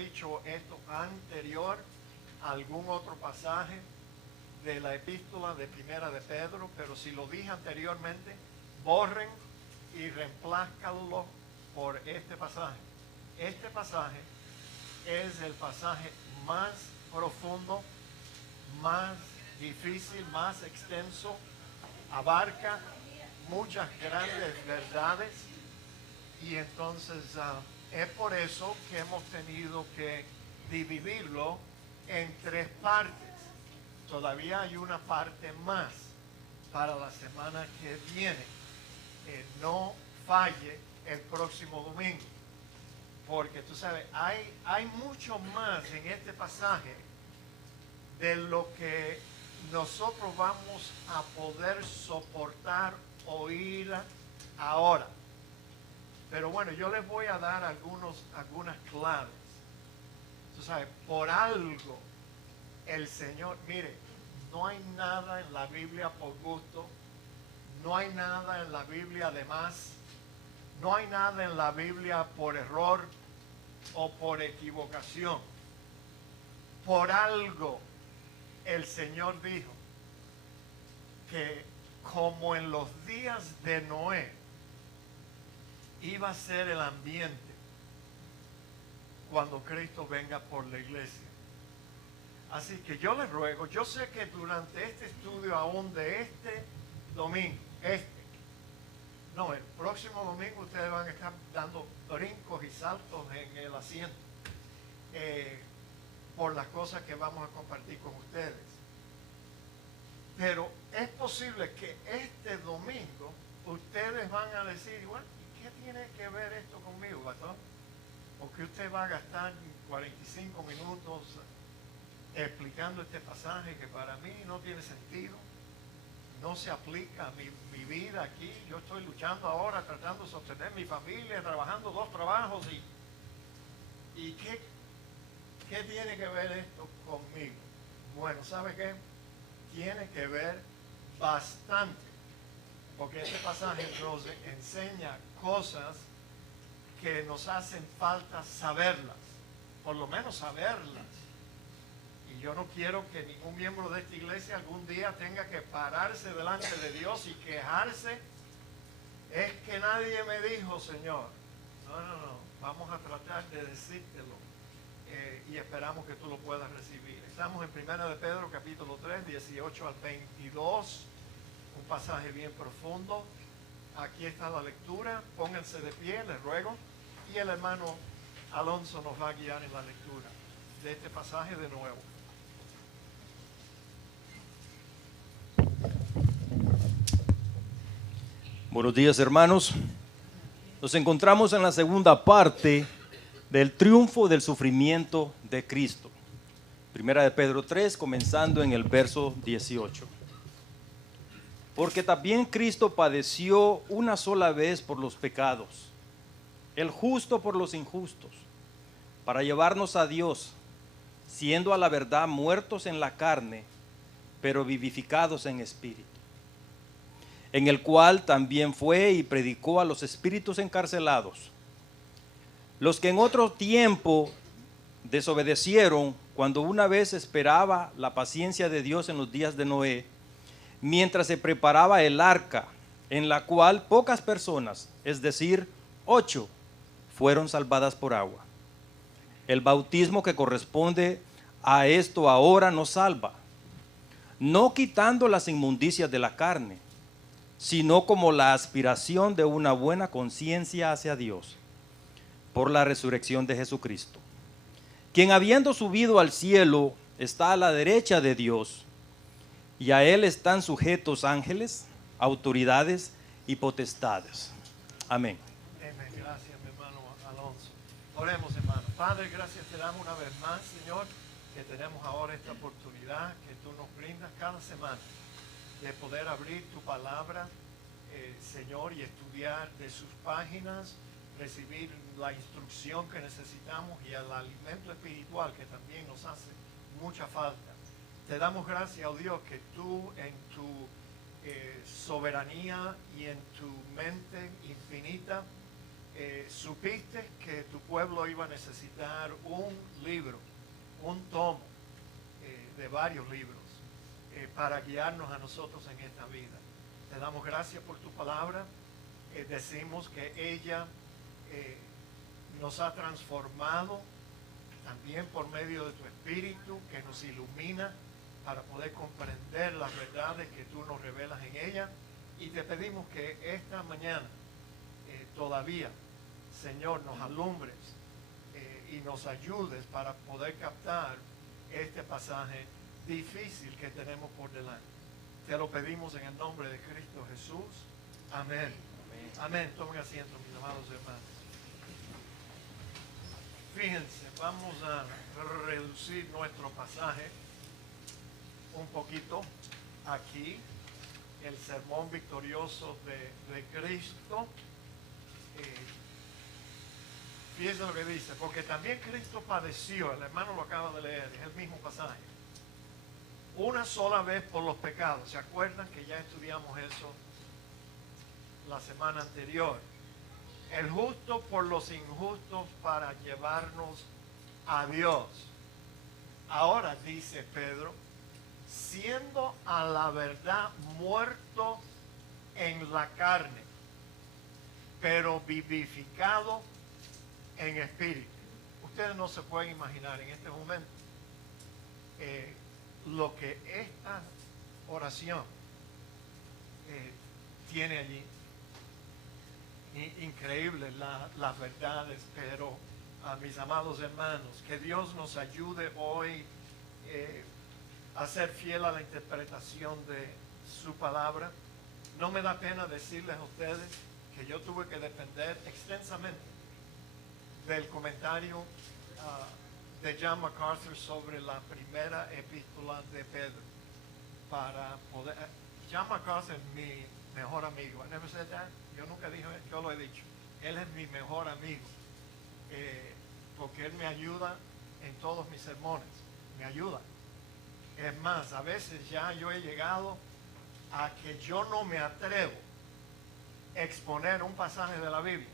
dicho esto anterior a algún otro pasaje de la epístola de Primera de Pedro, pero si lo dije anteriormente, borren y reemplázcanlo por este pasaje. Este pasaje es el pasaje más profundo, más difícil, más extenso, abarca muchas grandes verdades y entonces es por eso que hemos tenido que dividirlo en 3 partes. Todavía hay una parte más para la semana que viene. No falle el próximo domingo, porque tú sabes, hay mucho más en este pasaje de lo que nosotros vamos a poder soportar oír ahora. Pero bueno, yo les voy a dar algunas claves. Tú sabes, por algo el Señor, mire, no hay nada en la Biblia por gusto, no hay nada en la Biblia de más, no hay nada en la Biblia por error o por equivocación. Por algo el Señor dijo que como en los días de Noé iba a ser el ambiente cuando Cristo venga por la iglesia. Así que yo les ruego, yo sé que durante este estudio aún de este domingo, el próximo domingo ustedes van a estar dando brincos y saltos en el asiento por las cosas que vamos a compartir con ustedes. Pero es posible que este domingo ustedes van a decir, bueno, ¿y qué tiene que ver esto conmigo, pastor? Porque usted va a gastar 45 minutos explicando este pasaje que para mí no tiene sentido, no se aplica a mi vida aquí. Yo estoy luchando ahora, tratando de sostener mi familia, trabajando 2 trabajos y ¿qué tiene que ver esto conmigo? Bueno, ¿sabe qué? Tiene que ver bastante, porque este pasaje nos enseña cosas que nos hacen falta saberlas, por lo menos saberlas. Y yo no quiero que ningún miembro de esta iglesia algún día tenga que pararse delante de Dios y quejarse. Es que nadie me dijo, Señor. No. Vamos a tratar de decírtelo y esperamos que tú lo puedas recibir. Estamos en Primera de Pedro, capítulo 3, 18 al 22. Un pasaje bien profundo. Aquí está la lectura. Pónganse de pie, les ruego. Y el hermano Alonso nos va a guiar en la lectura de este pasaje de nuevo. Buenos días, hermanos. Nos encontramos en la segunda parte del triunfo del sufrimiento de Cristo. Primera de Pedro 3, comenzando en el verso 18. Porque también Cristo padeció una sola vez por los pecados, el justo por los injustos, para llevarnos a Dios, siendo a la verdad muertos en la carne, pero vivificados en espíritu, en el cual también fue y predicó a los espíritus encarcelados, los que en otro tiempo desobedecieron cuando una vez esperaba la paciencia de Dios en los días de Noé, mientras se preparaba el arca, en la cual pocas personas, es decir, 8, fueron salvadas por agua. El bautismo que corresponde a esto ahora nos salva, no quitando las inmundicias de la carne, sino como la aspiración de una buena conciencia hacia Dios, por la resurrección de Jesucristo, quien habiendo subido al cielo está a la derecha de Dios, y a él están sujetos ángeles, autoridades y potestades. Amén. Amén. Gracias, mi hermano Alonso. Oremos, hermano. Padre, gracias te damos una vez más, Señor, que tenemos ahora esta oportunidad que tú nos brindas cada semana de poder abrir tu palabra, Señor, y estudiar de sus páginas, recibir la instrucción que necesitamos y el alimento espiritual que también nos hace mucha falta. Te damos gracias, oh Dios, que tú en tu soberanía y en tu mente infinita supiste que tu pueblo iba a necesitar un libro, un tomo de varios libros para guiarnos a nosotros en esta vida. Te damos gracias por tu palabra. Decimos que ella nos ha transformado también por medio de tu Espíritu, que nos ilumina para poder comprender las verdades que tú nos revelas en ella. Y te pedimos que esta mañana todavía, Señor, nos alumbres y nos ayudes para poder captar este pasaje difícil que tenemos por delante. Te lo pedimos en el nombre de Cristo Jesús. Amén. Amén. Tomen asiento, mis amados hermanos. Fíjense, vamos a reducir nuestro pasaje un poquito aquí. El sermón victorioso de Cristo. Fíjense lo que dice, porque también Cristo padeció, el hermano lo acaba de leer, es el mismo pasaje, una sola vez por los pecados. ¿Se acuerdan que ya estudiamos eso la semana anterior? El justo por los injustos para llevarnos a Dios. Ahora dice Pedro, siendo a la verdad muerto en la carne, pero vivificado en espíritu. Ustedes no se pueden imaginar en este momento lo que esta oración tiene allí. Increíble las verdades, pero a mis amados hermanos, que Dios nos ayude hoy a ser fiel a la interpretación de su palabra. No me da pena decirles a ustedes que yo tuve que depender extensamente del comentario de John MacArthur sobre la primera epístola de Pedro para poder. John MacArthur es mi mejor amigo. I never said that. Yo nunca dije, yo lo he dicho. Él es mi mejor amigo porque él me ayuda en todos mis sermones. Me ayuda. Es más, a veces ya yo he llegado a que yo no me atrevo a exponer un pasaje de la Biblia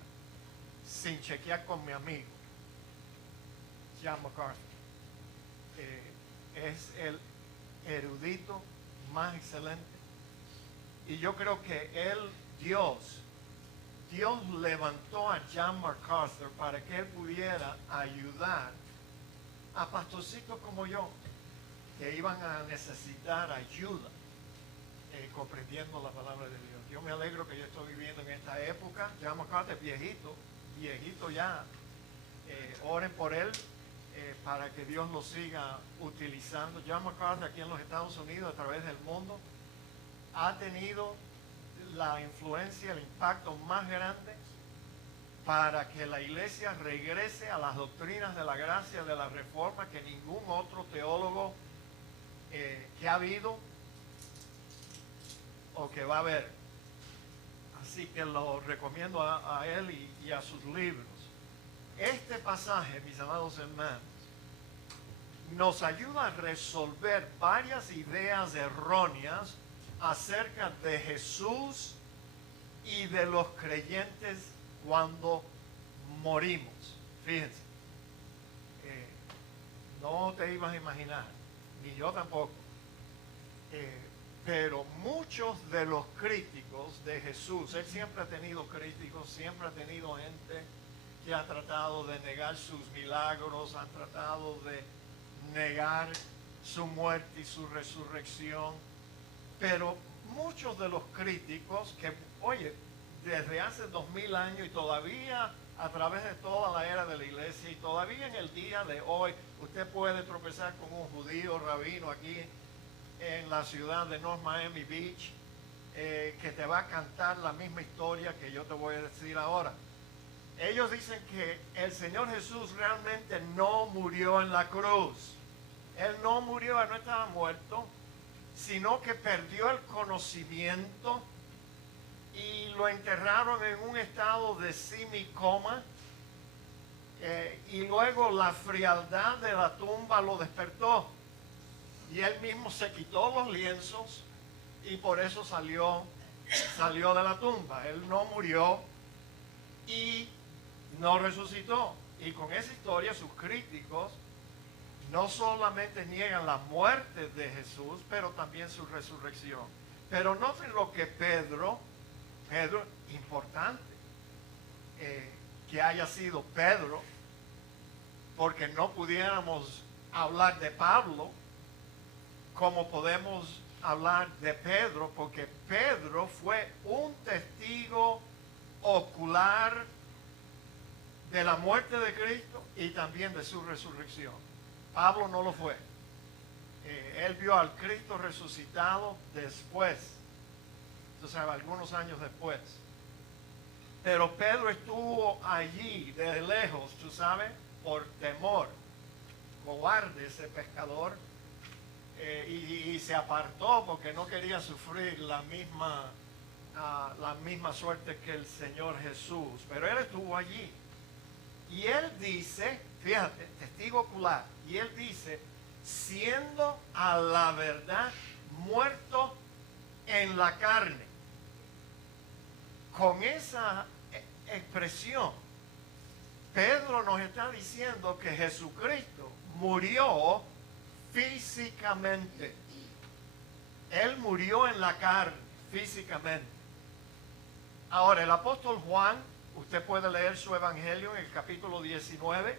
sin chequear con mi amigo John MacArthur. Es el erudito más excelente, y yo creo que Dios levantó a John MacArthur para que él pudiera ayudar a pastorcitos como yo, que iban a necesitar ayuda comprendiendo la palabra de Dios. Yo me alegro que yo estoy viviendo en esta época. John MacArthur es viejito ya. Oren por él para que Dios lo siga utilizando. John MacArthur aquí en los Estados Unidos, a través del mundo, ha tenido la influencia, el impacto más grande para que la iglesia regrese a las doctrinas de la gracia, de la reforma, que ningún otro teólogo que ha habido o que va a haber. Así que lo recomiendo a él y a sus libros. Este pasaje, mis amados hermanos, nos ayuda a resolver varias ideas erróneas acerca de Jesús y de los creyentes cuando morimos. Fíjense, no te ibas a imaginar, ni yo tampoco, pero muchos de los críticos de Jesús, él siempre ha tenido críticos, siempre ha tenido gente que ha tratado de negar sus milagros, han tratado de negar su muerte y su resurrección, pero muchos de los críticos que, oye, desde hace 2000 años y todavía a través de toda la era de la iglesia y todavía en el día de hoy, usted puede tropezar con un judío rabino aquí en la ciudad de North Miami Beach que te va a cantar la misma historia que yo te voy a decir ahora. Ellos dicen que el Señor Jesús realmente no murió en la cruz. Él no murió, él no estaba muerto, sino que perdió el conocimiento y lo enterraron en un estado de semicoma, y luego la frialdad de la tumba lo despertó y él mismo se quitó los lienzos y por eso salió de la tumba. Él no murió, y no resucitó. Y con esa historia sus críticos no solamente niegan la muerte de Jesús, pero también su resurrección. Pero noten lo que Pedro, importante que haya sido Pedro, porque no pudiéramos hablar de Pablo como podemos hablar de Pedro, porque Pedro fue un testigo ocular de la muerte de Cristo y también de su resurrección. Pablo no lo fue. Él vio al Cristo resucitado después, tú sabes, algunos años después. Pero Pedro estuvo allí de lejos, tú sabes, por temor, cobarde ese pescador, y se apartó porque no quería sufrir la misma suerte que el Señor Jesús. Pero él estuvo allí. Y él dice, fíjate, testigo ocular, y él dice, siendo a la verdad muerto en la carne. Con esa expresión, Pedro nos está diciendo que Jesucristo murió físicamente. Él murió en la carne, físicamente. Ahora, el apóstol Juan, usted puede leer su evangelio en el capítulo 19,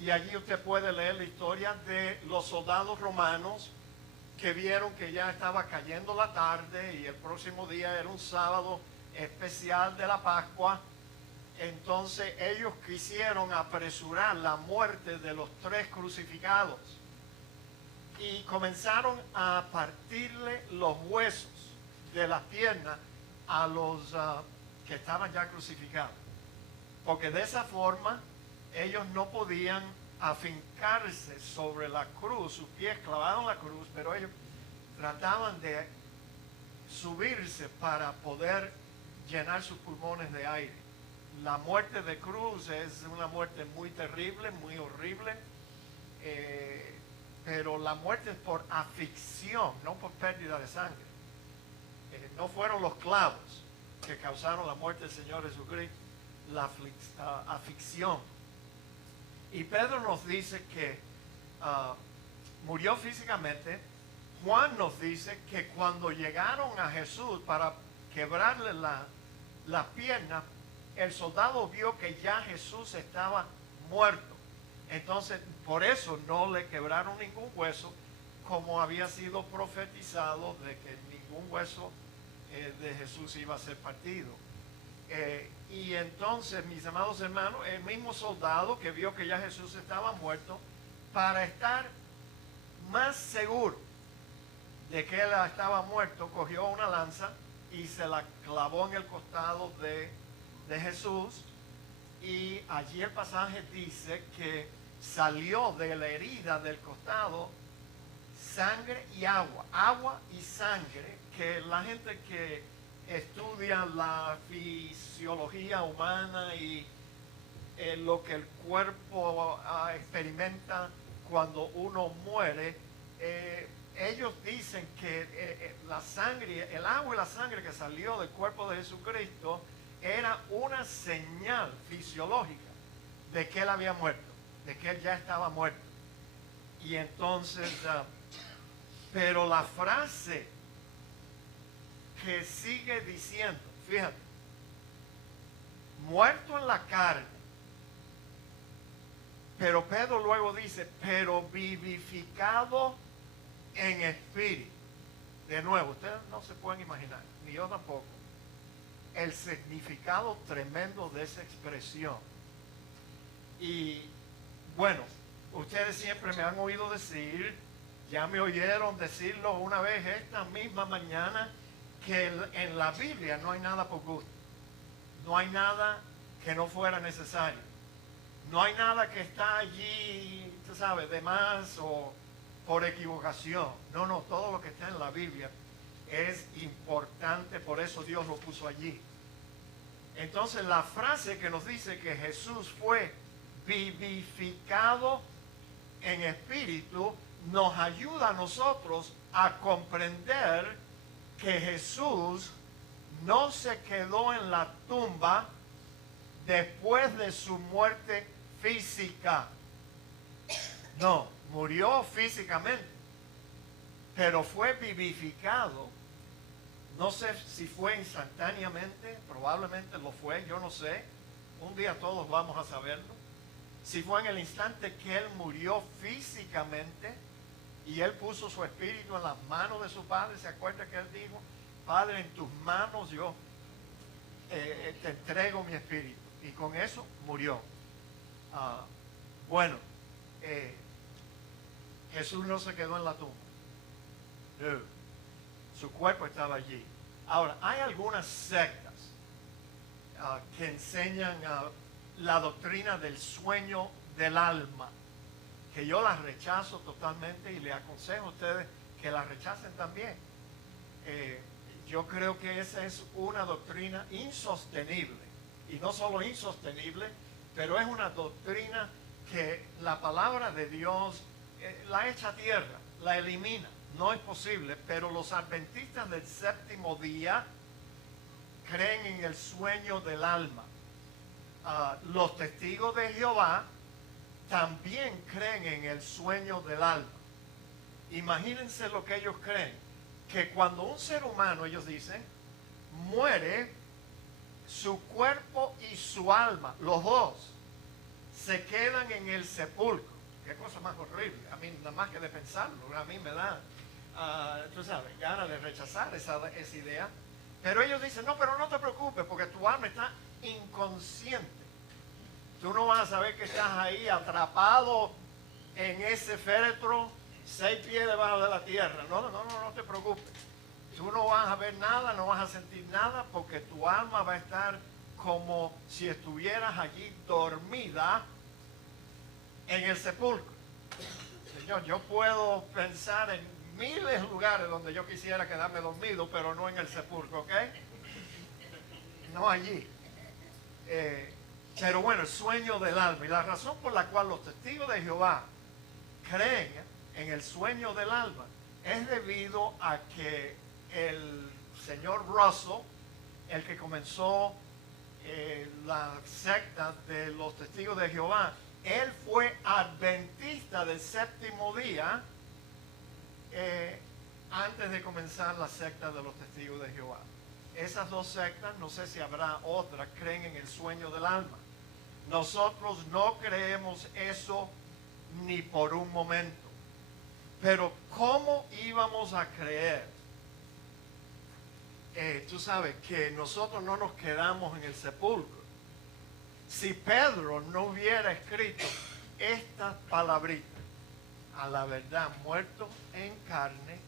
y allí usted puede leer la historia de los soldados romanos que vieron que ya estaba cayendo la tarde y el próximo día era un sábado especial de la Pascua. Entonces ellos quisieron apresurar la muerte de los tres crucificados y comenzaron a partirle los huesos de las piernas a los que estaban ya crucificados, porque de esa forma ellos no podían afincarse sobre la cruz, sus pies clavados en la cruz, pero ellos trataban de subirse para poder llenar sus pulmones de aire. La muerte de cruz es una muerte muy terrible, muy horrible, pero la muerte es por asfixia, no por pérdida de sangre. No fueron los clavos que causaron la muerte del Señor Jesucristo, la asfixia. Y Pedro nos dice que murió físicamente. Juan nos dice que cuando llegaron a Jesús para quebrarle las piernas, el soldado vio que ya Jesús estaba muerto. Entonces, por eso no le quebraron ningún hueso, como había sido profetizado de que ningún hueso de Jesús iba a ser partido. Y entonces, mis amados hermanos, el mismo soldado que vio que ya Jesús estaba muerto, para estar más seguro de que él estaba muerto, cogió una lanza y se la clavó en el costado de Jesús, y allí el pasaje dice que salió de la herida del costado sangre y agua y sangre, que la gente que estudia la fisiología humana y lo que el cuerpo experimenta cuando uno muere, ellos dicen que la sangre, el agua y la sangre que salió del cuerpo de Jesucristo era una señal fisiológica de que él había muerto, de que él ya estaba muerto. Y entonces, pero la frase que sigue diciendo, fíjate, muerto en la carne, pero Pedro luego dice, pero vivificado en espíritu. De nuevo, ustedes no se pueden imaginar, ni yo tampoco, el significado tremendo de esa expresión. Y bueno, ustedes siempre me han oído decir, ya me oyeron decirlo una vez esta misma mañana, que en la Biblia no hay nada por gusto, no hay nada que no fuera necesario, no hay nada que está allí, tú sabes, de más o por equivocación. No, todo lo que está en la Biblia es importante, por eso Dios lo puso allí. Entonces la frase que nos dice que Jesús fue vivificado en espíritu nos ayuda a nosotros a comprender que Jesús no se quedó en la tumba después de su muerte física. No, murió físicamente, pero fue vivificado. No sé si fue instantáneamente, probablemente lo fue, yo no sé. Un día todos vamos a saberlo. Si fue en el instante que él murió físicamente y él puso su espíritu en las manos de su padre. ¿Se acuerda que él dijo: Padre, en tus manos yo te entrego mi espíritu? Y con eso murió. Bueno, Jesús no se quedó en la tumba. No. Su cuerpo estaba allí. Ahora, hay algunas sectas que enseñan la doctrina del sueño del alma, que yo las rechazo totalmente y le aconsejo a ustedes que las rechacen también. Yo creo que esa es una doctrina insostenible, y no solo insostenible, pero es una doctrina que la palabra de Dios la echa a tierra, la elimina. No es posible, pero los adventistas del séptimo día creen en el sueño del alma. Los testigos de Jehová también creen en el sueño del alma. Imagínense lo que ellos creen, que cuando un ser humano, ellos dicen, muere, su cuerpo y su alma, los dos, se quedan en el sepulcro. Qué cosa más horrible. A mí, nada más que de pensarlo, a mí me da, tú sabes, ganas de rechazar esa idea. Pero ellos dicen: no, pero no te preocupes, porque tu alma está inconsciente. Tú no vas a saber que estás ahí atrapado en ese féretro, 6 pies debajo de la tierra. No te preocupes. Tú no vas a ver nada, no vas a sentir nada, porque tu alma va a estar como si estuvieras allí dormida en el sepulcro. Señor, yo puedo pensar en miles de lugares donde yo quisiera quedarme dormido, pero no en el sepulcro, ¿ok? No allí. Pero bueno, el sueño del alma. Y la razón por la cual los testigos de Jehová creen en el sueño del alma es debido a que el señor Russell, el que comenzó la secta de los testigos de Jehová, él fue adventista del séptimo día antes de comenzar la secta de los testigos de Jehová. Esas dos sectas, no sé si habrá otras, creen en el sueño del alma. Nosotros no creemos eso ni por un momento. Pero ¿cómo íbamos a creer? Tú sabes que nosotros no nos quedamos en el sepulcro. Si Pedro no hubiera escrito estas palabritas: a la verdad, muerto en carne,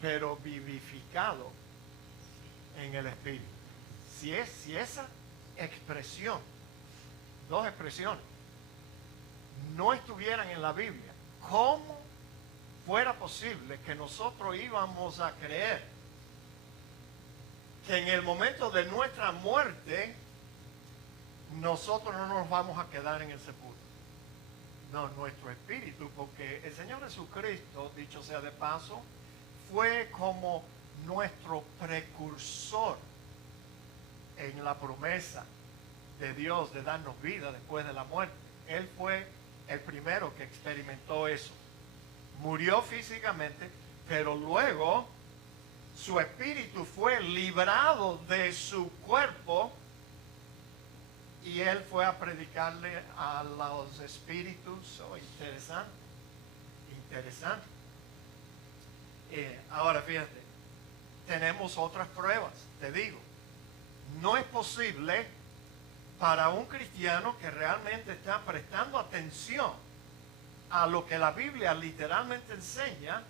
pero vivificado en el espíritu. Si esa expresión, dos expresiones, no estuvieran en la Biblia, ¿cómo fuera posible que nosotros íbamos a creer que en el momento de nuestra muerte nosotros no nos vamos a quedar en el sepulcro? No, nuestro espíritu, porque el Señor Jesucristo, dicho sea de paso, fue como nuestro precursor en la promesa de Dios de darnos vida después de la muerte. Él fue el primero que experimentó eso. Murió físicamente, pero luego su espíritu fue librado de su cuerpo y él fue a predicarle a los espíritus. Interesante, interesante. Ahora fíjate, tenemos otras pruebas. Te digo, no es posible para un cristiano que realmente está prestando atención a lo que la Biblia literalmente enseña,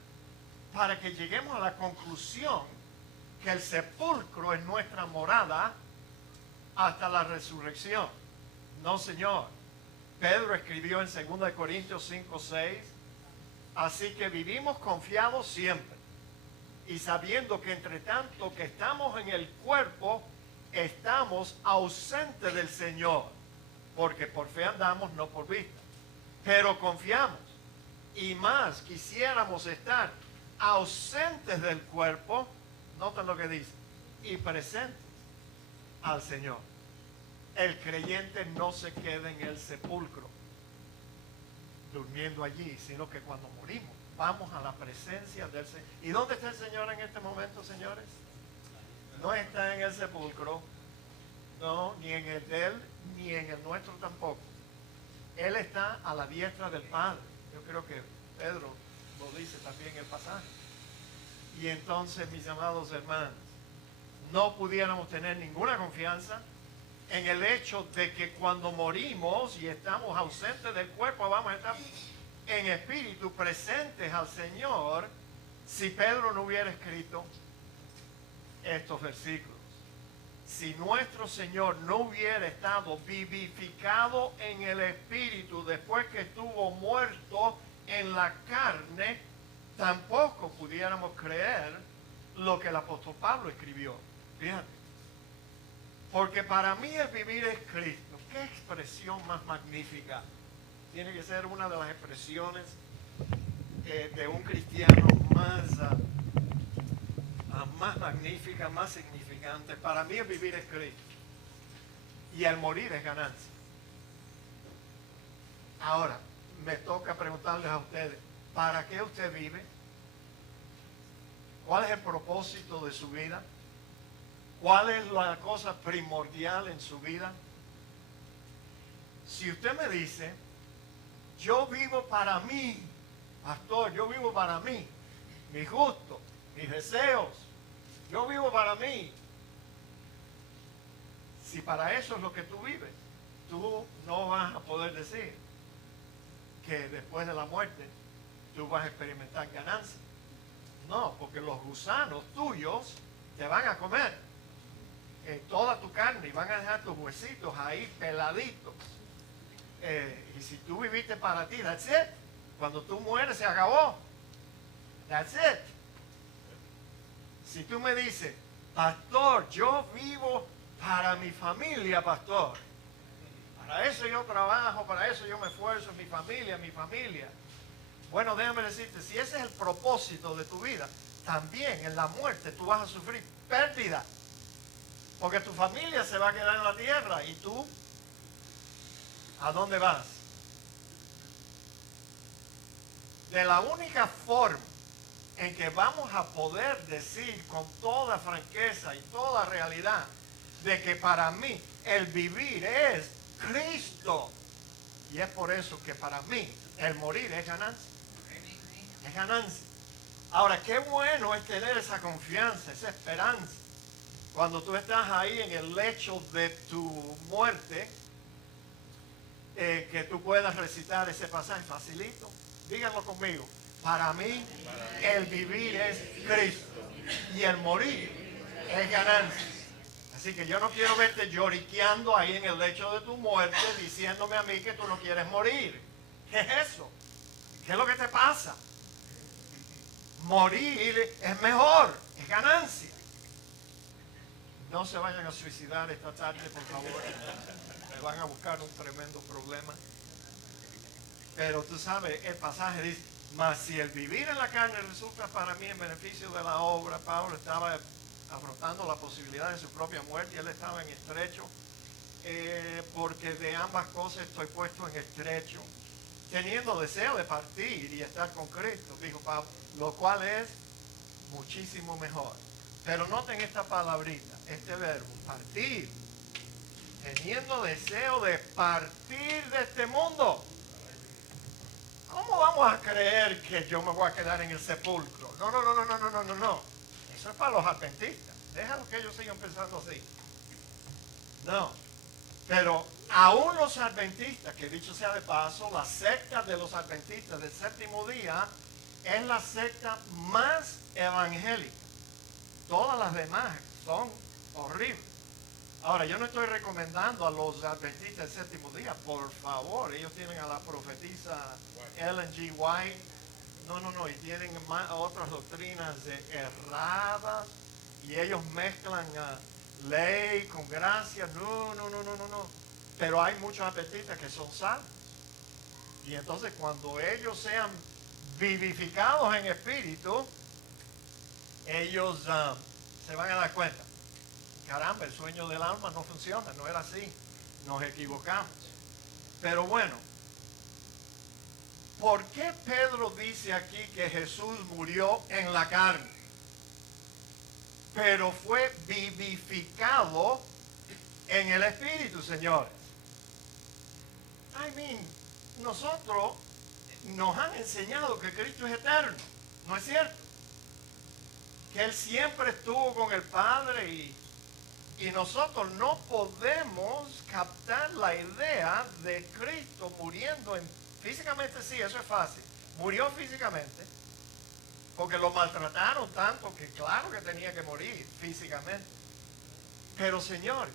para que lleguemos a la conclusión que el sepulcro es nuestra morada hasta la resurrección. No, señor. Pedro escribió en 2 Corintios 5:6: así que vivimos confiados siempre, y sabiendo que entre tanto que estamos en el cuerpo, estamos ausentes del Señor, porque por fe andamos, no por vista. Pero confiamos, y más quisiéramos estar ausentes del cuerpo, noten lo que dice, y presentes al Señor. el creyente no se queda en el sepulcro, durmiendo allí, sino que cuando morimos, vamos a la presencia del Señor. ¿Y dónde está el Señor en este momento, señores? No está en el sepulcro, no, ni en el de Él, ni en el nuestro tampoco. Él está a la diestra del Padre. Yo creo que Pedro lo dice también en el pasaje. Y entonces, mis amados hermanos, no pudiéramos tener ninguna confianza en el hecho de que cuando morimos y estamos ausentes del cuerpo, vamos a estar en espíritu presentes al Señor, si Pedro no hubiera escrito estos versículos. Si nuestro Señor no hubiera estado vivificado en el espíritu después que estuvo muerto en la carne, tampoco pudiéramos creer lo que el apóstol Pablo escribió. Fíjate. Porque para mí el vivir es Cristo. ¿Qué expresión más magnífica? Tiene que ser una de las expresiones de un cristiano más magnífica, más significante. Para mí el vivir es Cristo. Y el morir es ganancia. Ahora, me toca preguntarles a ustedes, ¿para qué usted vive? ¿Cuál es el propósito de su vida? ¿Cuál es la cosa primordial en su vida? Si usted me dice, yo vivo para mí, pastor, yo vivo para mí, mis gustos, mis deseos, yo vivo para mí. Si para eso es lo que tú vives, tú no vas a poder decir que después de la muerte tú vas a experimentar ganancia. No, porque los gusanos tuyos te van a comer toda tu carne y van a dejar tus huesitos ahí peladitos. Y si tú viviste para ti, that's it. Cuando tú mueres se acabó. That's it. Si tú me dices, pastor, yo vivo para mi familia, pastor. Para eso yo trabajo, para eso yo me esfuerzo, mi familia, mi familia. Bueno, déjame decirte, si ese es el propósito de tu vida, también en la muerte tú vas a sufrir pérdida. Porque tu familia se va a quedar en la tierra y tú, ¿a dónde vas? De la única forma en que vamos a poder decir con toda franqueza y toda realidad de que para mí el vivir es Cristo. Y es por eso que para mí el morir es ganancia. Es ganancia. Ahora, qué bueno es tener esa confianza, esa esperanza. Cuando tú estás ahí en el lecho de tu muerte, que tú puedas recitar ese pasaje facilito. Díganlo conmigo. Para mí, el vivir es Cristo y el morir es ganancia. Así que yo no quiero verte lloriqueando ahí en el lecho de tu muerte diciéndome a mí que tú no quieres morir. ¿Qué es eso? ¿Qué es lo que te pasa? Morir es mejor, es ganancia. No se vayan a suicidar esta tarde, por favor. Me van a buscar un tremendo problema. Pero tú sabes, el pasaje dice, mas si el vivir en la carne resulta para mí en beneficio de la obra, Pablo estaba afrontando la posibilidad de su propia muerte y él estaba en estrecho, porque de ambas cosas estoy puesto en estrecho, teniendo deseo de partir y estar con Cristo, dijo Pablo, lo cual es muchísimo mejor. Pero noten esta palabrita, este verbo, partir, teniendo deseo de partir de este mundo. ¿Cómo vamos a creer que yo me voy a quedar en el sepulcro? No. Eso es para los adventistas. Déjalo que ellos sigan pensando así. No. Pero aún los adventistas, que dicho sea de paso, la secta de los adventistas del séptimo día es la secta más evangélica. Todas las demás son horribles. Ahora, yo no estoy recomendando a los adventistas del séptimo día, por favor. Ellos tienen a la profetisa Ellen G. White. No. Y tienen otras doctrinas erradas. Y ellos mezclan ley con gracia. No. Pero hay muchos adventistas que son salvos. Y entonces cuando ellos sean vivificados en espíritu, ellos se van a dar cuenta. Caramba, el sueño del alma no funciona, no era así. nos equivocamos. Pero bueno, ¿por qué Pedro dice aquí que Jesús murió en la carne, pero fue vivificado en el Espíritu, señores? Nosotros nos han enseñado que Cristo es eterno, ¿no es cierto? Que Él siempre estuvo con el Padre y nosotros no podemos captar la idea de Cristo muriendo físicamente. Sí, eso es fácil. Murió físicamente porque lo maltrataron tanto que claro que tenía que morir físicamente. Pero señores,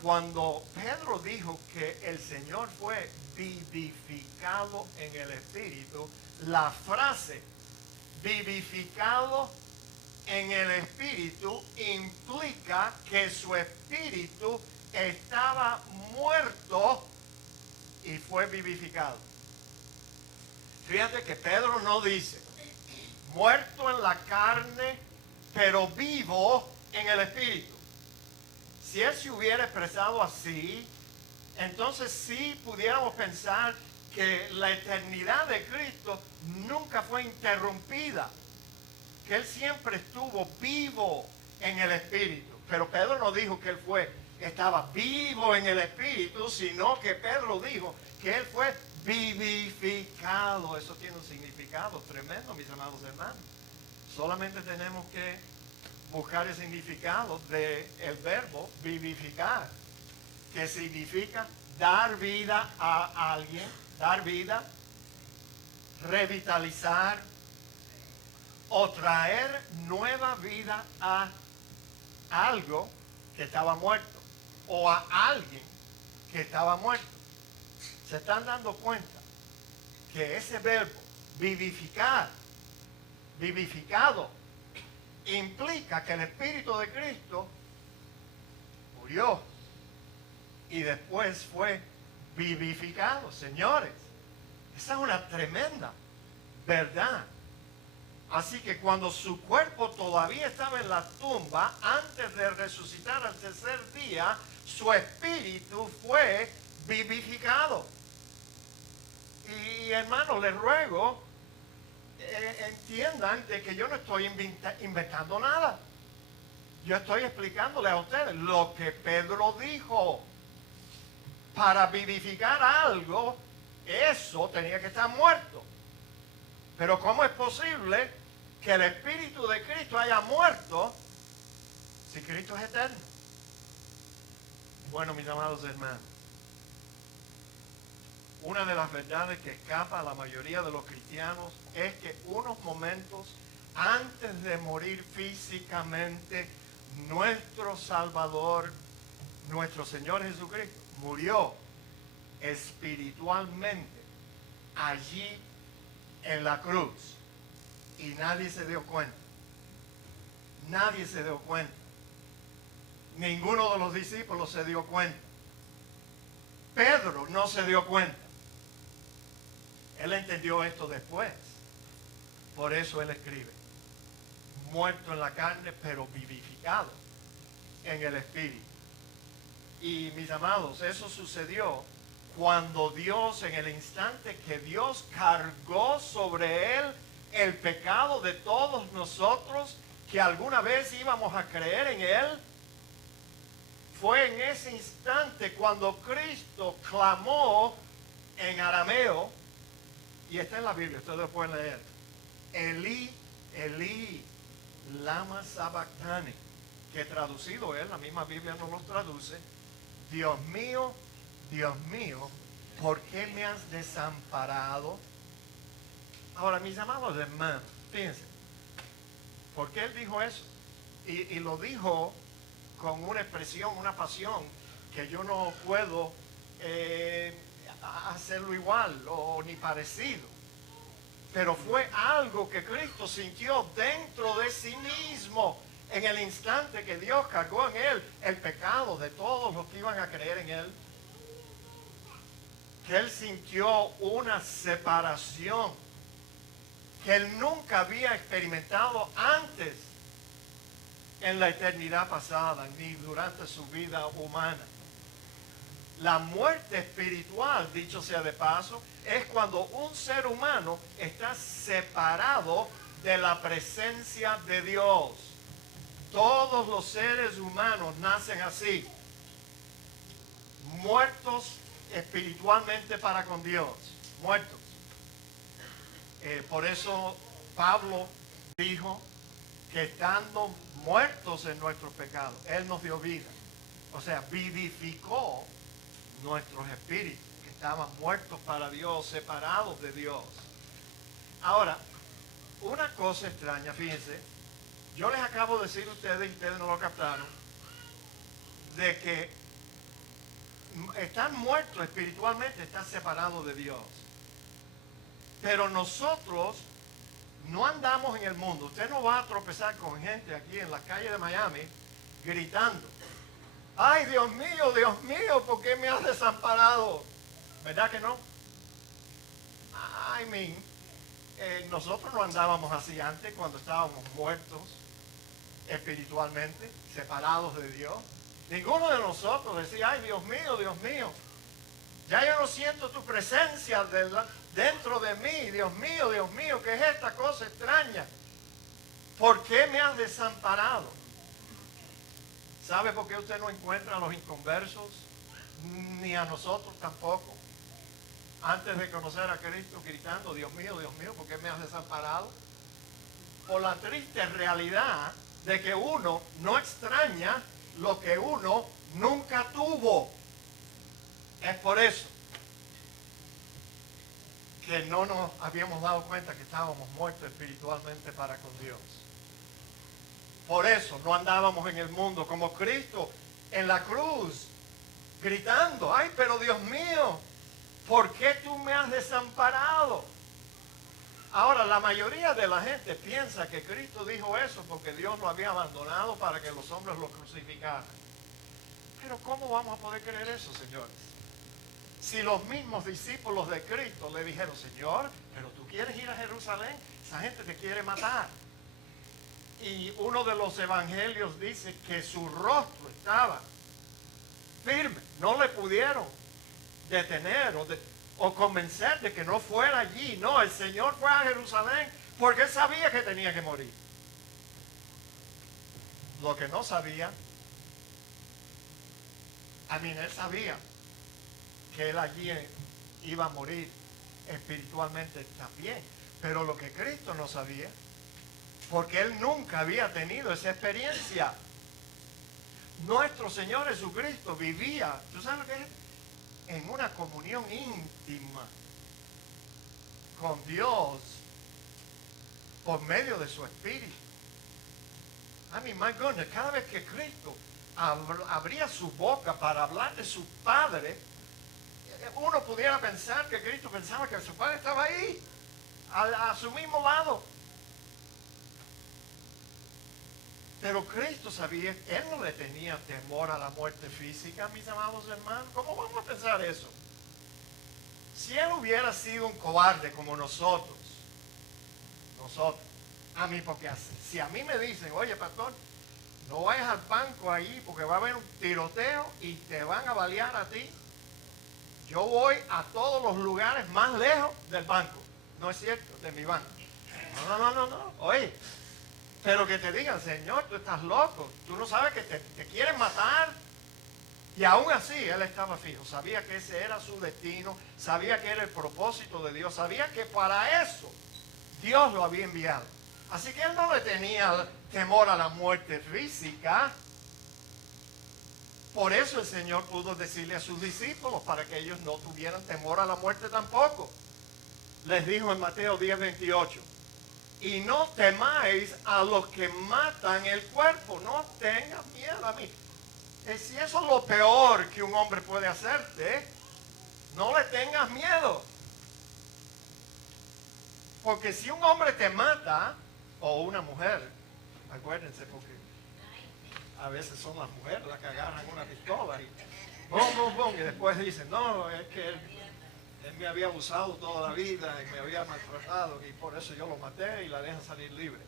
cuando Pedro dijo que el Señor fue vivificado en el Espíritu, la frase vivificado en el Espíritu implica que su espíritu estaba muerto y fue vivificado. Fíjate que Pedro no dice muerto en la carne, pero vivo en el Espíritu. Si él se hubiera expresado así, entonces sí pudiéramos pensar que la eternidad de Cristo nunca fue interrumpida, que Él siempre estuvo vivo en el Espíritu. Pero Pedro no dijo que Él estaba vivo en el Espíritu, sino que Pedro dijo que Él fue vivificado. Eso tiene un significado tremendo, mis amados hermanos. Solamente tenemos que buscar el significado del verbo vivificar, que significa dar vida a alguien, dar vida, revitalizar o traer nueva vida a algo que estaba muerto o a alguien que estaba muerto. ¿Se están dando cuenta que ese verbo vivificar, vivificado, implica que el Espíritu de Cristo murió y después fue vivificado? Señores, esa es una tremenda verdad. Así que cuando su cuerpo todavía estaba en la tumba, antes de resucitar al tercer día, su espíritu fue vivificado. Y hermanos, les ruego, entiendan de que yo no estoy inventando nada. Yo estoy explicándole a ustedes lo que Pedro dijo. Para vivificar algo, eso tenía que estar muerto. Pero ¿cómo es posible que el Espíritu de Cristo haya muerto si Cristo es eterno? Bueno, mis amados hermanos, una de las verdades que escapa a la mayoría de los cristianos es que unos momentos antes de morir físicamente, nuestro Salvador, nuestro Señor Jesucristo, murió espiritualmente allí en la cruz y nadie se dio cuenta. Nadie se dio cuenta. Ninguno de los discípulos se dio cuenta. Pedro no se dio cuenta. Él entendió esto después. Por eso él escribe: muerto en la carne, pero vivificado en el Espíritu. Y mis amados, eso sucedió cuando Dios, en el instante que Dios cargó sobre él el pecado de todos nosotros que alguna vez íbamos a creer en él, fue en ese instante cuando Cristo clamó en arameo, y está en la Biblia, ustedes lo pueden leer: Elí, Elí, lama sabactani, que traducido es, la misma Biblia nos lo traduce: Dios mío, ¿por qué me has desamparado? Ahora, mis amados hermanos, fíjense, ¿por qué él dijo eso? Y lo dijo con una expresión, una pasión, que yo no puedo hacerlo igual o ni parecido. Pero fue algo que Cristo sintió dentro de sí mismo en el instante que Dios cargó en él el pecado de todos los que iban a creer en él. Que él sintió una separación que él nunca había experimentado antes en la eternidad pasada, ni durante su vida humana. La muerte espiritual, dicho sea de paso, es cuando un ser humano está separado de la presencia de Dios. Todos los seres humanos nacen así, muertos espiritualmente para con Dios, muertos. Por eso Pablo dijo que estando muertos en nuestros pecados, Él nos dio vida. O sea, vivificó nuestros espíritus, que estaban muertos para Dios, separados de Dios. Ahora, una cosa extraña, fíjense, yo les acabo de decir a ustedes, y ustedes no lo captaron, de que estar muertos espiritualmente, estar separados de Dios. Pero nosotros no andamos en el mundo. Usted no va a tropezar con gente aquí en las calles de Miami gritando: ¡ay, Dios mío, ¿por qué me has desamparado? ¿Verdad que no? Nosotros no andábamos así antes, cuando estábamos muertos espiritualmente, separados de Dios. Ninguno de nosotros decía: ¡ay, Dios mío! Ya yo no siento tu presencia dentro de mí. Dios mío, ¿qué es esta cosa extraña? ¿Por qué me has desamparado? ¿Sabe por qué usted no encuentra a los inconversos? Ni a nosotros tampoco. Antes de conocer a Cristo, gritando: Dios mío, ¿por qué me has desamparado? Por la triste realidad de que uno no extraña lo que uno nunca tuvo. Es por eso que no nos habíamos dado cuenta que estábamos muertos espiritualmente para con Dios. Por eso no andábamos en el mundo como Cristo en la cruz, gritando: ¡ay, pero Dios mío! ¿Por qué tú me has desamparado? Ahora, la mayoría de la gente piensa que Cristo dijo eso porque Dios lo había abandonado para que los hombres lo crucificaran. Pero ¿cómo vamos a poder creer eso, señores? Si los mismos discípulos de Cristo le dijeron: Señor, pero tú quieres ir a Jerusalén, esa gente te quiere matar. Y uno de los evangelios dice que su rostro estaba firme, no le pudieron detener o convencer de que no fuera allí. No, el Señor fue a Jerusalén porque Él sabía que tenía que morir. Lo que no sabía, Él sabía que Él allí iba a morir espiritualmente también. Pero lo que Cristo no sabía, porque Él nunca había tenido esa experiencia. Nuestro Señor Jesucristo vivía, ¿tú sabes lo que es? En una comunión íntima con Dios por medio de su Espíritu. My goodness, cada vez que Cristo abría su boca para hablar de su Padre, uno pudiera pensar que Cristo pensaba que su Padre estaba ahí, a su mismo lado. Pero Cristo sabía que Él no le tenía temor a la muerte física, mis amados hermanos. ¿Cómo vamos a pensar eso? Si Él hubiera sido un cobarde como nosotros, porque si a mí me dicen: oye, pastor, no vayas al banco ahí porque va a haber un tiroteo y te van a balear a ti, yo voy a todos los lugares más lejos del banco. No es cierto, de mi banco. No. Oye, pero que te digan: Señor, tú estás loco, tú no sabes que te quieren matar. Y aún así Él estaba fijo, sabía que ese era su destino, sabía que era el propósito de Dios, sabía que para eso Dios lo había enviado. Así que Él no le tenía temor a la muerte física. Por eso el Señor pudo decirle a sus discípulos, para que ellos no tuvieran temor a la muerte tampoco. Les dijo en Mateo 10:28: y no temáis a los que matan el cuerpo. No tengas miedo a mí. Si eso es lo peor que un hombre puede hacerte, no le tengas miedo. Porque si un hombre te mata, o una mujer, acuérdense, porque a veces son las mujeres las que agarran una pistola y ¡bum! Y después dicen: no, es que él me había abusado toda la vida y me había maltratado y por eso yo lo maté, y la dejan salir libre.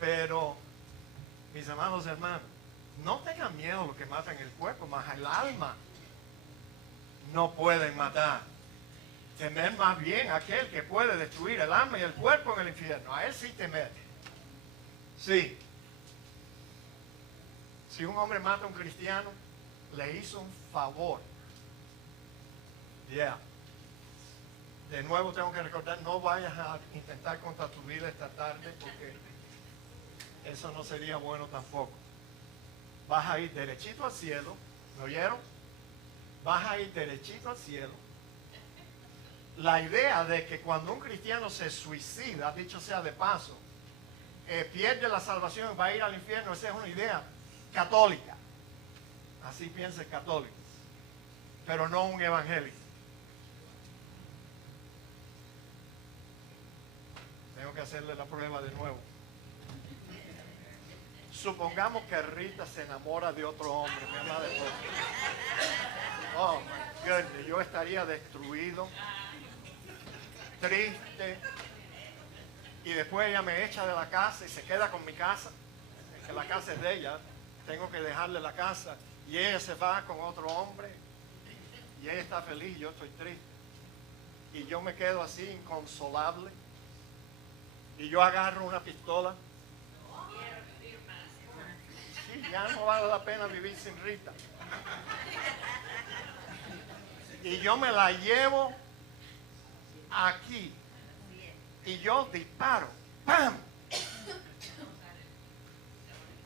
Pero, mis amados hermanos, no tengan miedo a los que matan el cuerpo, más el alma no pueden matar. Temer más bien a aquel que puede destruir el alma y el cuerpo en el infierno. A él sí temer. Sí. Si un hombre mata a un cristiano, le hizo un favor. Ya. De nuevo tengo que recordar, no vayas a intentar contra tu vida esta tarde porque eso no sería bueno tampoco. Vas a ir derechito al cielo, ¿me oyeron? Vas a ir derechito al cielo. La idea de que cuando un cristiano se suicida, dicho sea de paso, pierde la salvación y va a ir al infierno, esa es una idea católica. Así piensa el católico, pero no un evangélico. Tengo que hacerle la prueba de nuevo. Supongamos que Rita se enamora de otro hombre, mi amada esposa. Oh, my goodness, yo estaría destruido, triste, y después ella me echa de la casa y se queda con mi casa, que la casa es de ella, tengo que dejarle la casa, y ella se va con otro hombre, y ella está feliz y yo estoy triste, y yo me quedo así inconsolable, y yo agarro una pistola. Sí, ya no vale la pena vivir sin Rita. Y yo me la llevo aquí. Y yo disparo. ¡Pam!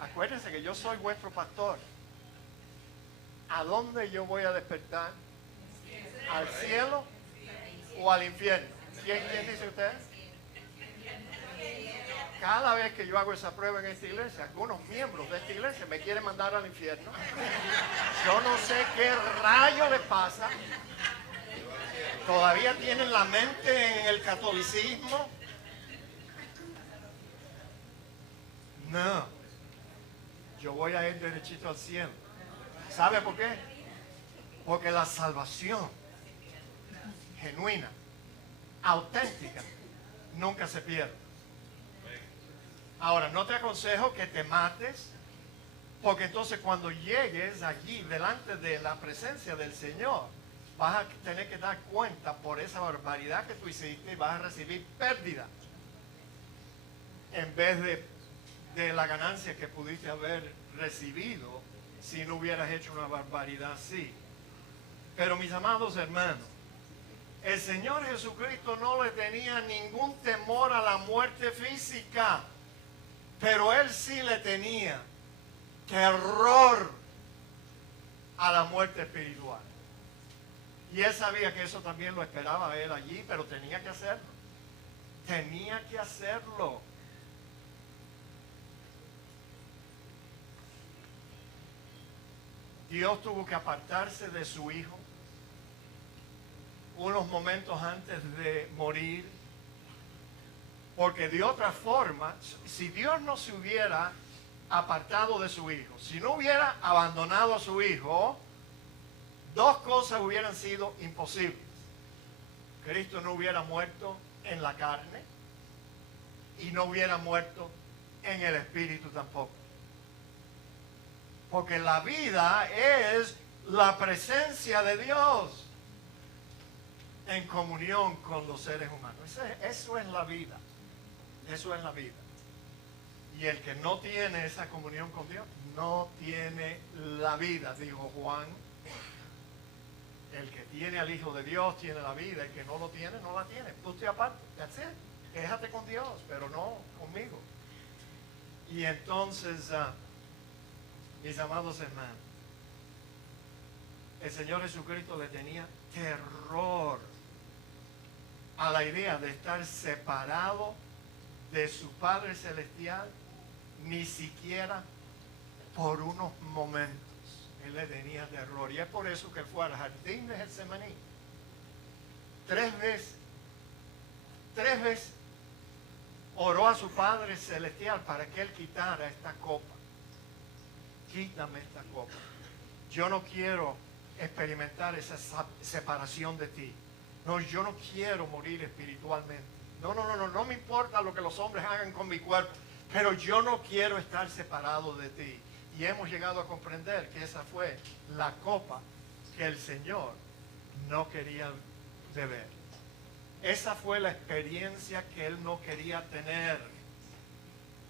Acuérdense que yo soy vuestro pastor. ¿A dónde yo voy a despertar? ¿Al cielo o al infierno? ¿Quién dice usted? Cada vez que yo hago esa prueba en esta iglesia, algunos miembros de esta iglesia me quieren mandar al infierno. Yo no sé qué rayo les pasa. Todavía tienen la mente en el catolicismo. No. Yo voy a ir derechito al cielo. ¿Sabe por qué? Porque la salvación genuina, auténtica, nunca se pierde. Ahora, no te aconsejo que te mates, porque entonces cuando llegues allí delante de la presencia del Señor, vas a tener que dar cuenta por esa barbaridad que tú hiciste y vas a recibir pérdida en vez de la ganancia que pudiste haber recibido si no hubieras hecho una barbaridad así. Pero mis amados hermanos, el Señor Jesucristo no le tenía ningún temor a la muerte física, pero Él sí le tenía terror a la muerte espiritual. Y Él sabía que eso también lo esperaba a Él allí, pero tenía que hacerlo. Tenía que hacerlo. Dios tuvo que apartarse de su Hijo unos momentos antes de morir, porque de otra forma, si Dios no se hubiera apartado de su Hijo, si no hubiera abandonado a su Hijo, dos cosas hubieran sido imposibles. Cristo no hubiera muerto en la carne y no hubiera muerto en el espíritu tampoco. Porque la vida es la presencia de Dios en comunión con los seres humanos. Eso es la vida. Eso es la vida. Y el que no tiene esa comunión con Dios, no tiene la vida, dijo Juan. El que tiene al Hijo de Dios tiene la vida, el que no lo tiene, no la tiene. Tú te apartas, that's it. Quéjate con Dios, pero no conmigo. Y entonces, mis amados hermanos, el Señor Jesucristo le tenía terror a la idea de estar separado de su Padre Celestial, ni siquiera por unos momentos. Él le tenía terror. Y es por eso que fue al jardín de Getsemaní. 3 veces oró a su Padre Celestial para que Él quitara esta copa. Quítame esta copa. Yo no quiero experimentar esa separación de ti. No, yo no quiero morir espiritualmente. No me importa lo que los hombres hagan con mi cuerpo, pero yo no quiero estar separado de ti. Y hemos llegado a comprender que esa fue la copa que el Señor no quería beber. Esa fue la experiencia que él no quería tener.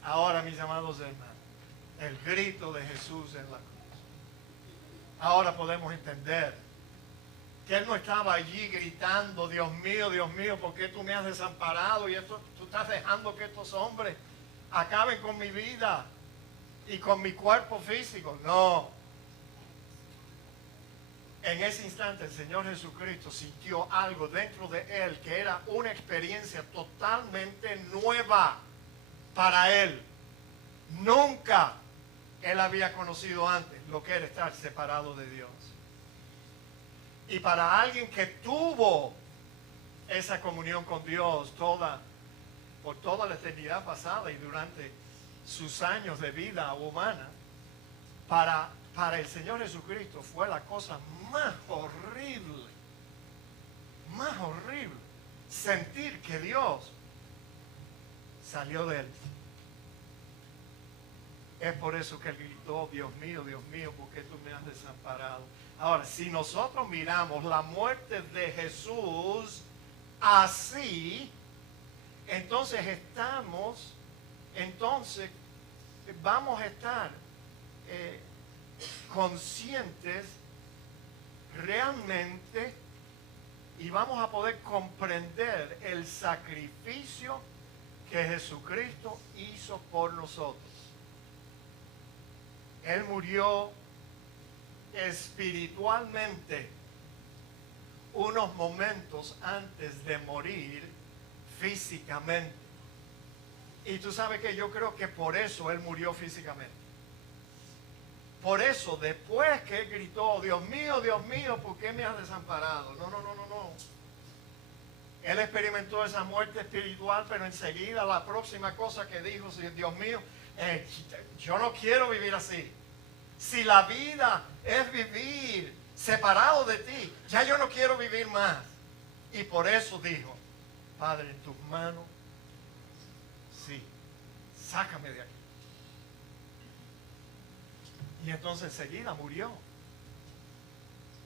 Ahora, mis amados hermanos, el grito de Jesús en la cruz. Ahora podemos entender que él no estaba allí gritando, Dios mío, ¿por qué tú me has desamparado? Y esto, tú estás dejando que estos hombres acaben con mi vida y con mi cuerpo físico. No. En ese instante el Señor Jesucristo sintió algo dentro de él que era una experiencia totalmente nueva para él. Nunca él había conocido antes lo que era estar separado de Dios. Y para alguien que tuvo esa comunión con Dios por toda la eternidad pasada y durante sus años de vida humana, para el Señor Jesucristo fue la cosa más horrible, sentir que Dios salió de él. Es por eso que él gritó, Dios mío, ¿por qué tú me has desamparado? Ahora, si nosotros miramos la muerte de Jesús así, entonces vamos a estar conscientes realmente y vamos a poder comprender el sacrificio que Jesucristo hizo por nosotros. Él murió espiritualmente unos momentos antes de morir físicamente. Y tú sabes que yo creo que por eso él murió físicamente. Por eso, después que él gritó, Dios mío, ¿por qué me has desamparado? No. Él experimentó esa muerte espiritual, pero enseguida la próxima cosa que dijo, Dios mío, yo no quiero vivir así. Si la vida es vivir separado de ti, ya yo no quiero vivir más. Y por eso dijo, Padre, en tus manos, sí, sácame de aquí. Y entonces enseguida murió.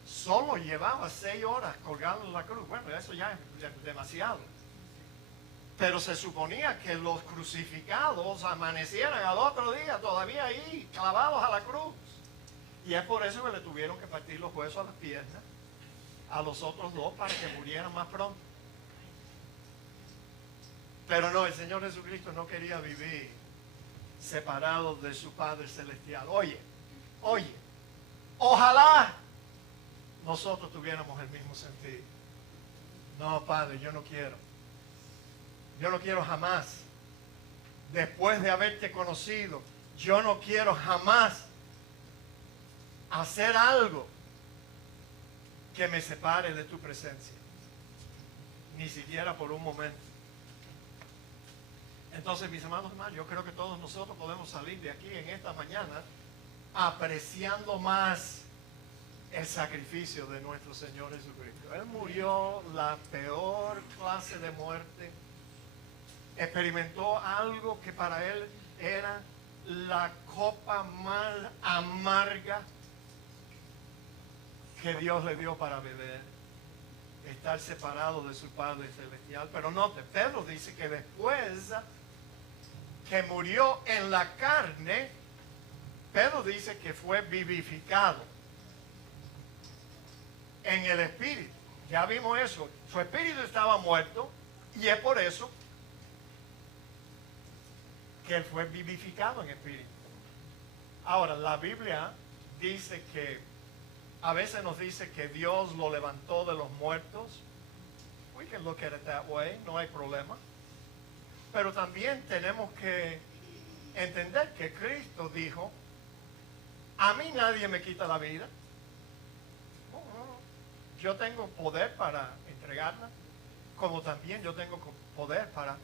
Solo llevaba 6 horas colgado en la cruz. Bueno, eso ya es demasiado. Pero se suponía que los crucificados amanecieran al otro día todavía ahí, clavados a la cruz. Y es por eso que le tuvieron que partir los huesos a las piernas a los otros 2 para que murieran más pronto. Pero no, el Señor Jesucristo no quería vivir separado de su Padre Celestial. Oye, ojalá nosotros tuviéramos el mismo sentido. No, Padre, yo no quiero. Yo no quiero jamás. Después de haberte conocido, yo no quiero jamás hacer algo que me separe de tu presencia. Ni siquiera por un momento. Entonces, mis amados hermanos, yo creo que todos nosotros podemos salir de aquí en esta mañana apreciando más el sacrificio de nuestro Señor Jesucristo. Él murió la peor clase de muerte. Experimentó algo que para él era la copa más amarga que Dios le dio para beber. Estar separado de su Padre Celestial. Pero note, Pedro dice que después que murió en la carne, Pedro dice que fue vivificado en el espíritu. Ya vimos eso. Su espíritu estaba muerto y es por eso que él fue vivificado en espíritu. Ahora, la Biblia dice que a veces nos dice que Dios lo levantó de los muertos. We can look at it that way, no hay problema. Pero también tenemos que entender que Cristo dijo, a mí nadie me quita la vida. Yo tengo poder para entregarla, como también yo tengo poder para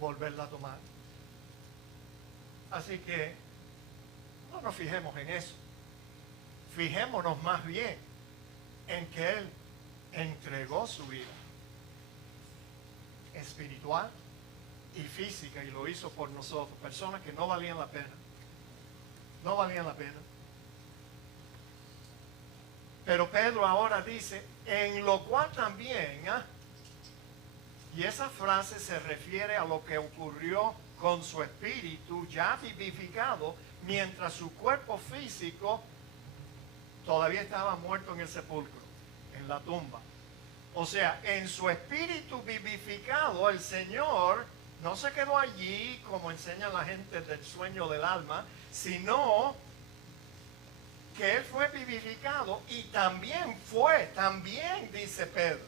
volverla a tomar. Así que no nos fijemos en eso. Fijémonos más bien en que Él entregó su vida espiritual y física y lo hizo por nosotros, personas que no valían la pena. No valían la pena. Pero Pedro ahora dice, en lo cual también, y esa frase se refiere a lo que ocurrió con su espíritu ya vivificado, mientras su cuerpo físico todavía estaba muerto en el sepulcro, en la tumba. O sea, en su espíritu vivificado, el Señor no se quedó allí como enseña la gente del sueño del alma, sino que Él fue vivificado y también dice Pedro,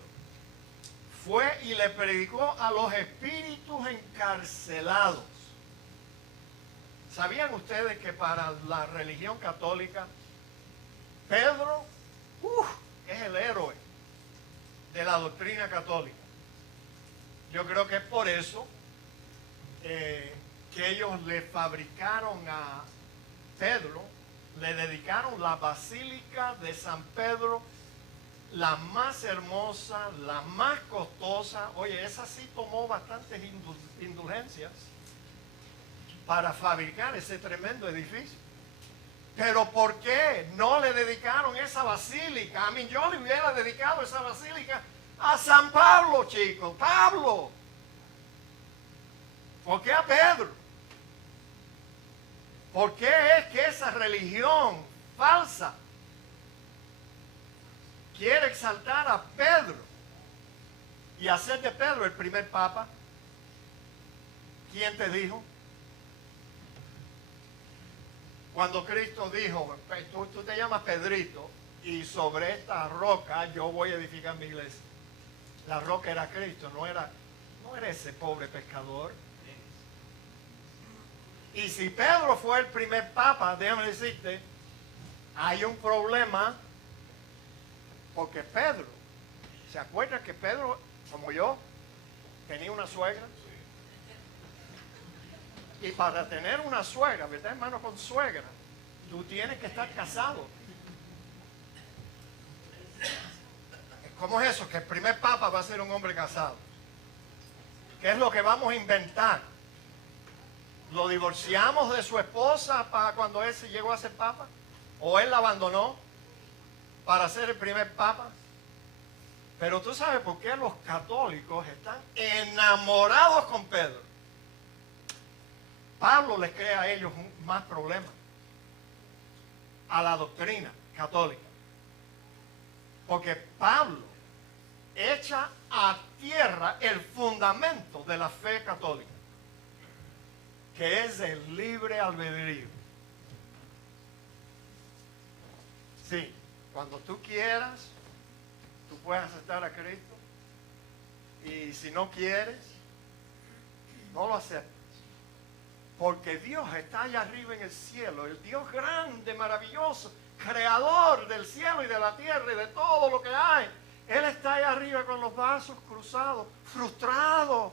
fue y le predicó a los espíritus encarcelados. ¿Sabían ustedes que para la religión católica, Pedro es el héroe de la doctrina católica? Yo creo que es por eso que ellos le fabricaron a Pedro, le dedicaron la Basílica de San Pedro, la más hermosa, la más costosa. Oye, esa sí tomó bastantes indulgencias para fabricar ese tremendo edificio. Pero ¿por qué no le dedicaron esa basílica? A mí yo le hubiera dedicado esa basílica a San Pablo, chicos. Pablo. ¿Por qué a Pedro? ¿Por qué es que esa religión falsa quiere exaltar a Pedro y hacer de Pedro el primer papa? ¿Quién te dijo? Cuando Cristo dijo, tú te llamas Pedrito y sobre esta roca yo voy a edificar mi iglesia. La roca era Cristo, no era ese pobre pescador. Y si Pedro fue el primer papa, déjame decirte, hay un problema, porque Pedro, ¿se acuerdan que Pedro, como yo, tenía una suegra? Y para tener una suegra, ¿verdad, hermano? Con suegra, tú tienes que estar casado. ¿Cómo es eso? Que el primer papa va a ser un hombre casado. ¿Qué es lo que vamos a inventar? ¿Lo divorciamos de su esposa para cuando él se llegó a ser papa? ¿O él la abandonó para ser el primer papa? Pero tú sabes por qué los católicos están enamorados con Pedro. Pablo les crea a ellos más problemas, a la doctrina católica. Porque Pablo echa a tierra el fundamento de la fe católica, que es el libre albedrío. Sí, cuando tú quieras, tú puedes aceptar a Cristo. Y si no quieres, no lo aceptes. Porque Dios está allá arriba en el cielo, el Dios grande, maravilloso, creador del cielo y de la tierra y de todo lo que hay. Él está allá arriba con los brazos cruzados, frustrado,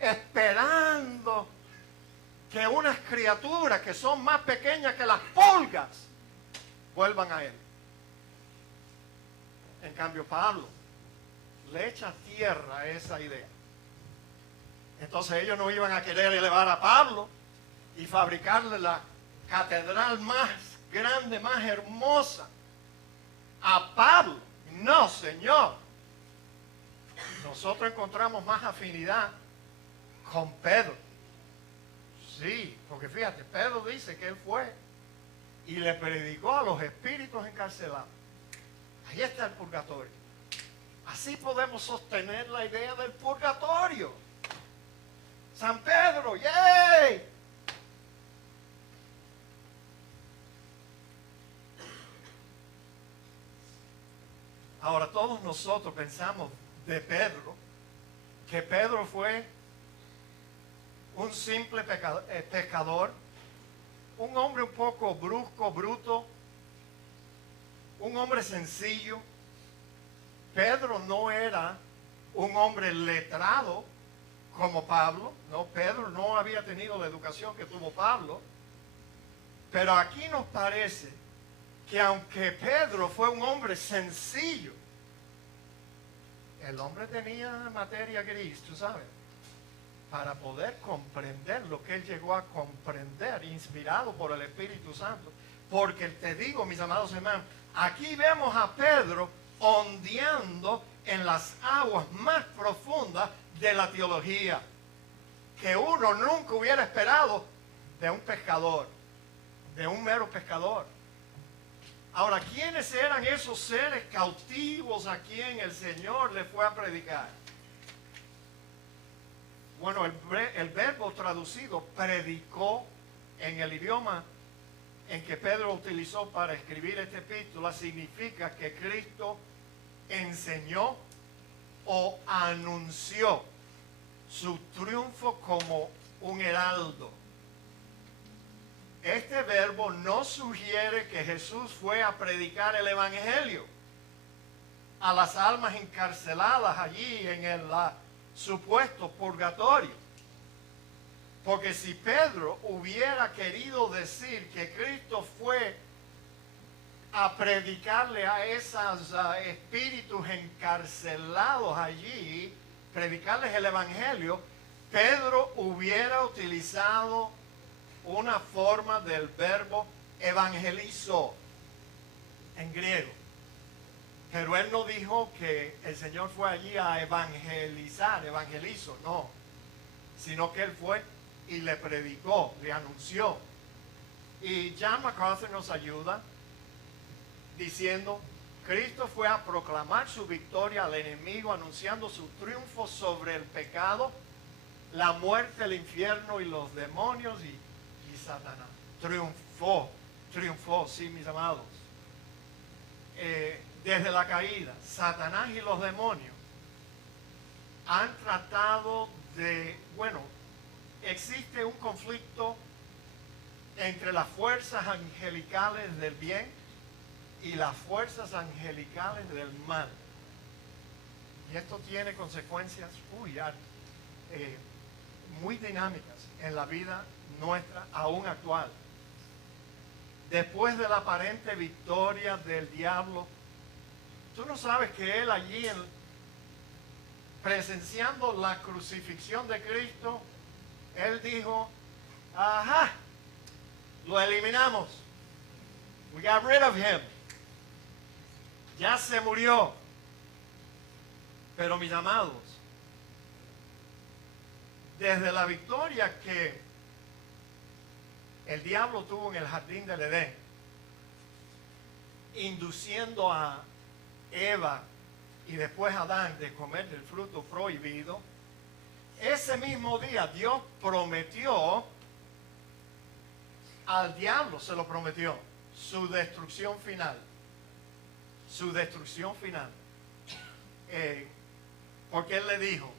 esperando que unas criaturas que son más pequeñas que las pulgas vuelvan a Él. En cambio, Pablo le echa tierra a esa idea. Entonces ellos no iban a querer elevar a Pablo y fabricarle la catedral más grande, más hermosa a Pablo. No, Señor. Nosotros encontramos más afinidad con Pedro. Sí, porque fíjate, Pedro dice que él fue y le predicó a los espíritus encarcelados. Ahí está el purgatorio. Así podemos sostener la idea del purgatorio. San Pedro, ¡yay! Ahora todos nosotros pensamos de Pedro, que Pedro fue un simple pescador, un hombre un poco brusco, bruto, un hombre sencillo. Pedro no era un hombre letrado como Pablo, no, Pedro no había tenido la educación que tuvo Pablo, pero aquí nos parece que aunque Pedro fue un hombre sencillo, el hombre tenía materia gris, tú sabes, para poder comprender lo que él llegó a comprender, inspirado por el Espíritu Santo. Porque te digo, mis amados hermanos, Aquí vemos a Pedro ondeando en las aguas más profundas de la teología, que uno nunca hubiera esperado de un pescador, de un mero pescador. Ahora, ¿quiénes eran esos seres cautivos a quien el Señor le fue a predicar? Bueno, el verbo traducido, predicó, en el idioma en que Pedro utilizó para escribir esta epístola, significa que Cristo enseñó o anunció su triunfo como un heraldo. Este verbo no sugiere que Jesús fue a predicar el evangelio a las almas encarceladas allí en el supuesto purgatorio. Porque si Pedro hubiera querido decir que Cristo fue a predicarle a esos espíritus encarcelados allí, predicarles el evangelio, Pedro hubiera utilizado una forma del verbo evangelizo en griego. Pero él no dijo que el Señor fue allí a evangelizar, evangelizo, no. Sino que él fue y le predicó, le anunció. Y John MacArthur nos ayuda diciendo, Cristo fue a proclamar su victoria al enemigo, anunciando su triunfo sobre el pecado, la muerte, el infierno y los demonios y Satanás. Triunfó, sí, mis amados. Desde la caída, Satanás y los demonios han tratado de, existe un conflicto entre las fuerzas angelicales del bien y las fuerzas angelicales del mal. Y esto tiene consecuencias muy dinámicas en la vida nuestra, aún actual. Después de la aparente victoria del diablo, tú no sabes que él allí, presenciando la crucifixión de Cristo, él dijo, ajá, lo eliminamos. We got rid of him. Ya se murió. Pero mis amados, desde la victoria que el diablo tuvo en el jardín del Edén, induciendo a Eva y después a Adán de comer del fruto prohibido, ese mismo día Dios prometió al diablo, se lo prometió, su destrucción final. Su destrucción final. Porque él le dijo,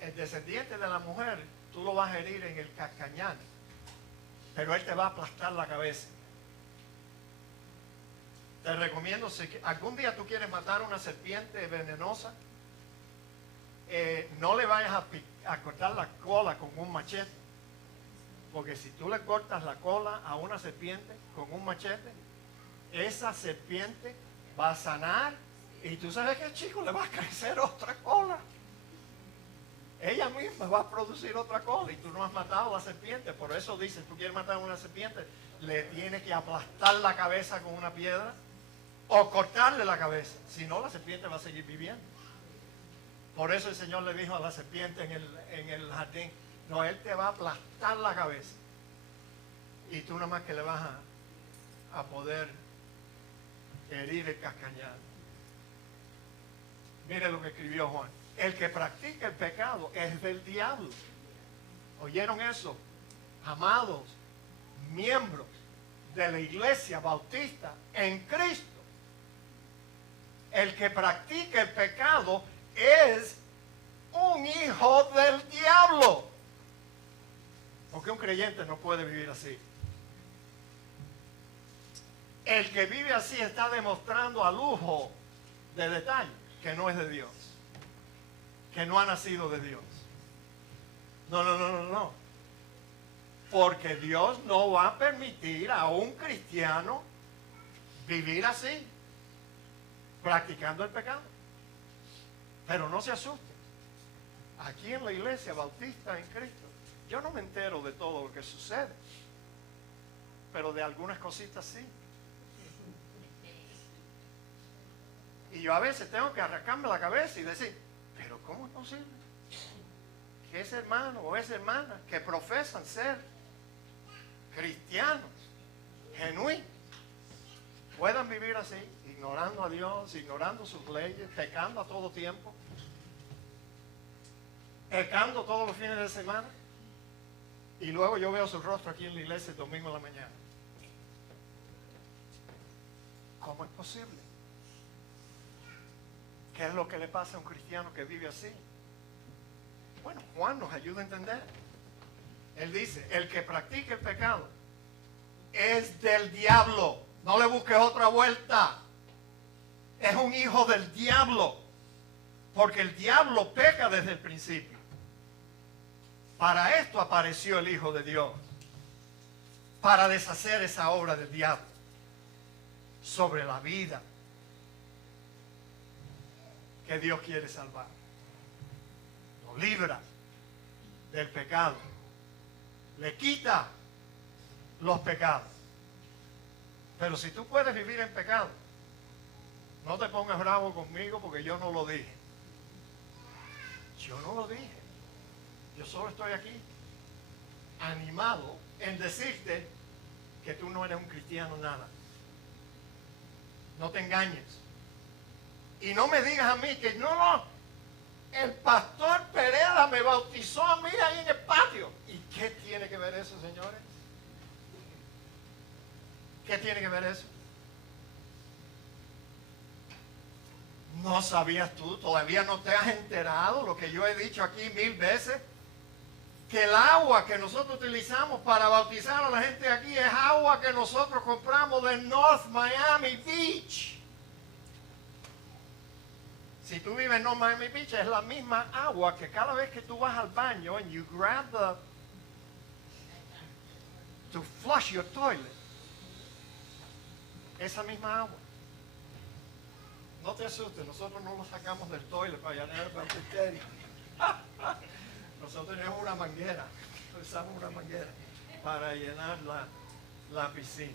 el descendiente de la mujer, tú lo vas a herir en el cascañal, pero él te va a aplastar la cabeza. Te recomiendo, si algún día tú quieres matar una serpiente venenosa, no le vayas a cortar la cola con un machete, porque si tú le cortas la cola a una serpiente con un machete, esa serpiente va a sanar y tú sabes que, chico, le va a crecer otra cola. Ella misma va a producir otra cola y tú no has matado a la serpiente. Por eso dice, tú quieres matar a una serpiente, le tienes que aplastar la cabeza con una piedra o cortarle la cabeza. Si no, la serpiente va a seguir viviendo. Por eso el Señor le dijo a la serpiente en el jardín, no, él te va a aplastar la cabeza. Y tú nada más que le vas a poder herir el cascañal. Mire lo que escribió Juan. El que practica el pecado es del diablo. ¿Oyeron eso? Amados miembros de la iglesia bautista en Cristo. El que practica el pecado es un hijo del diablo. Porque un creyente no puede vivir así. El que vive así está demostrando a lujo de detalle que no es de Dios, que no ha nacido de Dios. No. Porque Dios no va a permitir a un cristiano vivir así, practicando el pecado. Pero no se asusten. Aquí en la iglesia bautista en Cristo, yo no me entero de todo lo que sucede, pero de algunas cositas sí. Y yo a veces tengo que arrancarme la cabeza y decir, pero ¿cómo es posible que ese hermano o esa hermana que profesan ser cristianos, genuinos, puedan vivir así, ignorando a Dios, ignorando sus leyes, pecando a todo tiempo, pecando todos los fines de semana? Y luego yo veo su rostro aquí en la iglesia el domingo en la mañana. ¿Cómo es posible? ¿Qué es lo que le pasa a un cristiano que vive así? Bueno, Juan nos ayuda a entender. Él dice, el que practica el pecado es del diablo. No le busques otra vuelta. Es un hijo del diablo. Porque el diablo peca desde el principio. Para esto apareció el Hijo de Dios. Para deshacer esa obra del diablo sobre la vida que Dios quiere salvar. Lo libra del pecado. Le quita los pecados. Pero si tú puedes vivir en pecado, no te pongas bravo conmigo porque yo no lo dije. Yo no lo dije. Yo solo estoy aquí animado en decirte que tú no eres un cristiano nada. No te engañes. Y no me digas a mí que no, el pastor Pereda me bautizó a mí ahí en el patio. ¿Y qué tiene que ver eso, señores? ¿Qué tiene que ver eso? ¿No sabías tú? ¿Todavía no te has enterado lo que yo he dicho aquí 1000 veces? Que el agua que nosotros utilizamos para bautizar a la gente aquí es agua que nosotros compramos de North Miami Beach. Si tú vives en North Miami Beach, es la misma agua que cada vez que tú vas al baño and you grab to flush your toilet, esa misma agua. No te asustes, nosotros no lo sacamos del toilet para llenar el baptisterio. Nosotros tenemos una manguera, usamos una manguera para llenar la piscina.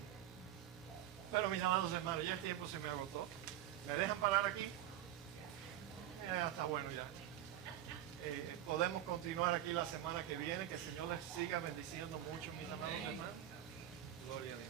Pero mis amados hermanos, ya el tiempo se me agotó. ¿Me dejan parar aquí? Ya está bueno ya. Podemos continuar aquí la semana que viene. Que el Señor les siga bendiciendo mucho, mis amados hermanos. Gloria a Dios.